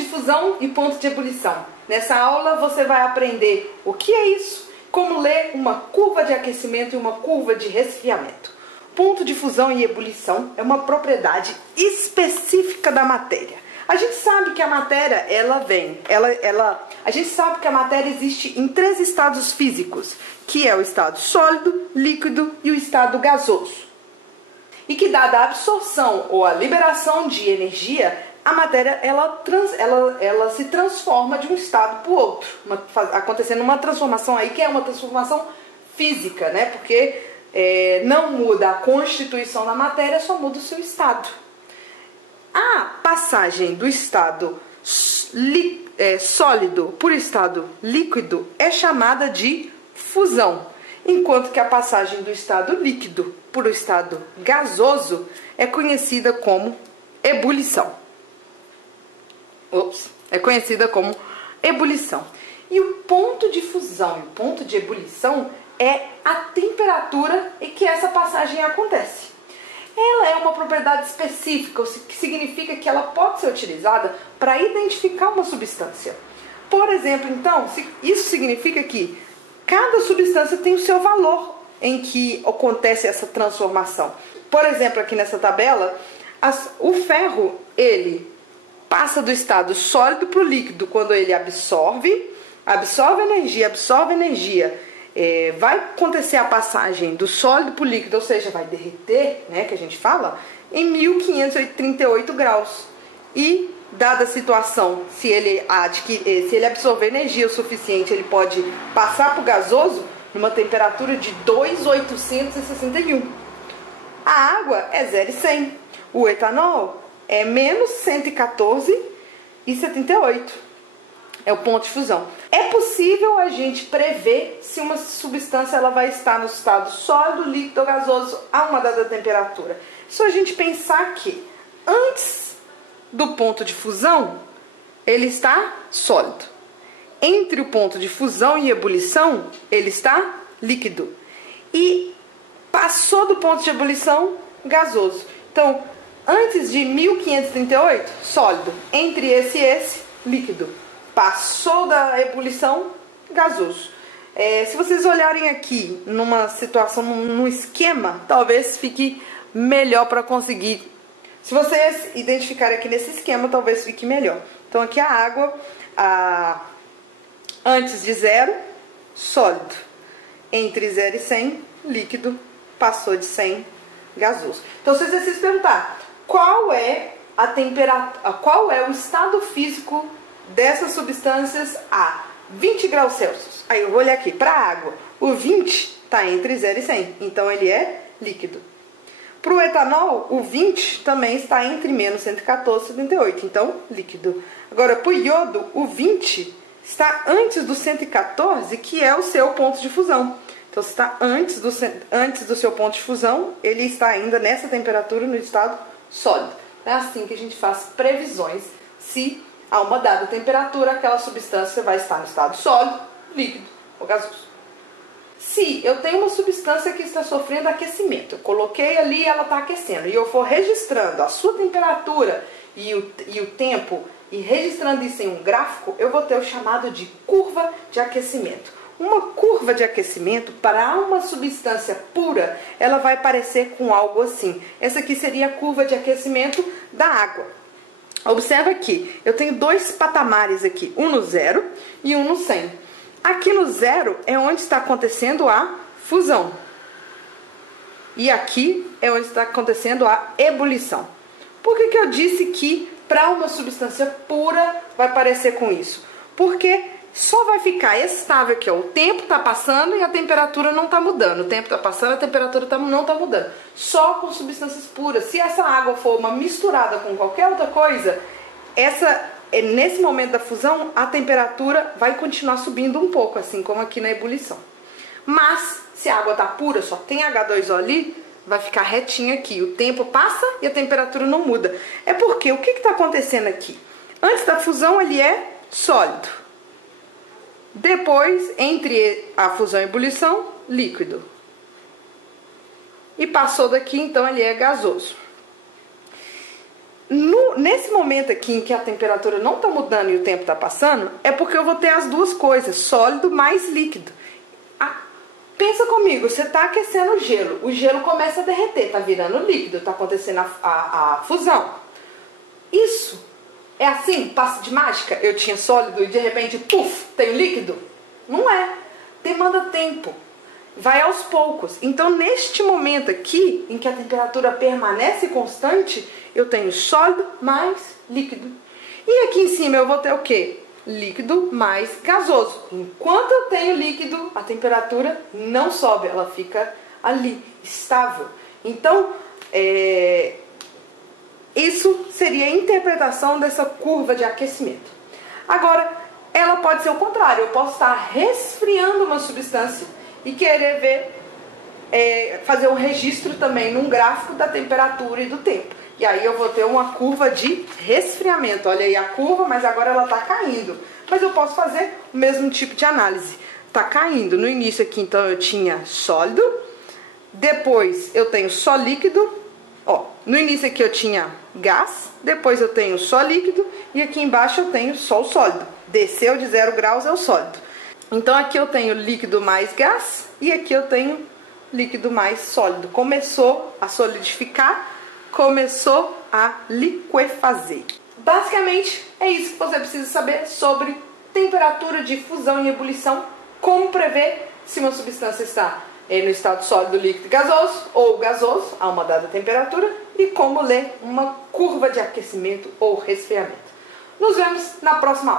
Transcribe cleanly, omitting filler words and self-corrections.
de fusão e ponto de ebulição. Nessa aula você vai aprender o que é isso, como ler uma curva de aquecimento e uma curva de resfriamento. Ponto de fusão e ebulição é uma propriedade específica da matéria. A gente sabe que a matéria, a gente sabe que a matéria existe em 3 estados físicos, que é o estado sólido, líquido e o estado gasoso. E que, dada a absorção ou a liberação de energia, a matéria ela se transforma de um estado para o outro, acontecendo uma transformação aí que é uma transformação física, né? Porque não muda a constituição da matéria, só muda o seu estado. A passagem do estado sólido por estado líquido é chamada de fusão, enquanto que a passagem do estado líquido por o estado gasoso é conhecida como ebulição. É conhecida como ebulição. E o ponto de fusão e o ponto de ebulição é a temperatura em que essa passagem acontece. Ela é uma propriedade específica, o que significa que ela pode ser utilizada para identificar uma substância. Por exemplo, então, isso significa que cada substância tem o seu valor em que acontece essa transformação. Por exemplo, aqui nessa tabela, o ferro, ele passa do estado sólido para o líquido quando ele absorve energia, vai acontecer a passagem do sólido para o líquido, ou seja, vai derreter, né, que a gente fala, em 1538 graus. E, dada a situação, se ele absorver energia o suficiente, ele pode passar para o gasoso numa temperatura de 2.861. A água é 0,100. O etanol é menos 114,78. É o ponto de fusão. É possível a gente prever se uma substância ela vai estar no estado sólido, líquido ou gasoso a uma dada temperatura. Se a gente pensar que antes do ponto de fusão, ele está sólido. Entre o ponto de fusão e ebulição, ele está líquido. E passou do ponto de ebulição, gasoso. Então, antes de 1538, sólido. Entre esse e esse, líquido. Passou da ebulição, gasoso. Se vocês olharem aqui numa situação, num esquema, talvez fique melhor para conseguir. Se vocês identificarem aqui nesse esquema, talvez fique melhor. Então aqui a água, antes de 0, sólido. Entre 0 e 100, líquido. Passou de 100, gasoso. Então se vocês se perguntar, qual é a temperatura, qual é o estado físico dessas substâncias a 20 graus Celsius? Aí eu vou olhar aqui, para a água, o 20 está entre 0 e 100, então ele é líquido. Para o etanol, o 20 também está entre menos 114,78, então líquido. Agora, para o iodo, o 20 está antes do 114, que é o seu ponto de fusão. Então, se está antes do seu ponto de fusão, ele está ainda nessa temperatura no estado sólido. É assim que a gente faz previsões se a uma dada temperatura aquela substância vai estar no estado sólido, líquido ou gasoso. Se eu tenho uma substância que está sofrendo aquecimento, eu coloquei ali e ela está aquecendo, e eu for registrando a sua temperatura e o tempo, e registrando isso em um gráfico, eu vou ter o chamado de curva de aquecimento. Uma curva de aquecimento, para uma substância pura, ela vai parecer com algo assim. Essa aqui seria a curva de aquecimento da água. Observa aqui, eu tenho 2 patamares aqui, um no 0 e um no 100. Aqui no 0 é onde está acontecendo a fusão. E aqui é onde está acontecendo a ebulição. Por que eu disse que para uma substância pura vai parecer com isso? Porque só vai ficar estável aqui, ó. O tempo está passando e a temperatura não está mudando. O tempo está passando, a temperatura não está mudando. Só com substâncias puras. Se essa água for uma misturada com qualquer outra coisa, nesse momento da fusão, a temperatura vai continuar subindo um pouco, assim como aqui na ebulição. Mas, se a água está pura, só tem H2O ali, vai ficar retinha aqui. O tempo passa e a temperatura não muda. É porque, o que está acontecendo aqui? Antes da fusão, ele é sólido. Depois, entre a fusão e a ebulição, líquido. E passou daqui, então ele é gasoso. Nesse momento aqui em que a temperatura não está mudando e o tempo está passando, é porque eu vou ter as duas coisas, sólido mais líquido. Pensa comigo, você está aquecendo o gelo começa a derreter, está virando líquido, está acontecendo a fusão. Isso é assim, passe de mágica? Eu tinha sólido e de repente, puf, tenho líquido? Não é, demanda tempo. Vai aos poucos. Então, neste momento aqui, em que a temperatura permanece constante, eu tenho sólido mais líquido. E aqui em cima eu vou ter o quê? Líquido mais gasoso. Enquanto eu tenho líquido, a temperatura não sobe, ela fica ali, estável. Então, isso seria a interpretação dessa curva de aquecimento. Agora, ela pode ser o contrário. Eu posso estar resfriando uma substância e querer ver, fazer um registro também num gráfico da temperatura e do tempo. E aí eu vou ter uma curva de resfriamento. Olha aí a curva, mas agora ela está caindo. Mas eu posso fazer o mesmo tipo de análise. Está caindo. No início aqui, então, eu tinha sólido. Depois eu tenho só líquido. Ó, no início aqui eu tinha gás. Depois eu tenho só líquido. E aqui embaixo eu tenho só o sólido. Desceu de 0 graus é o sólido. Então aqui eu tenho líquido mais gás. E aqui eu tenho líquido mais sólido. Começou a solidificar. Começou a liquefazer. Basicamente, é isso que você precisa saber sobre temperatura de fusão e ebulição, como prever se uma substância está no estado sólido, líquido e gasoso, ou gasoso a uma dada temperatura, e como ler uma curva de aquecimento ou resfriamento. Nos vemos na próxima aula.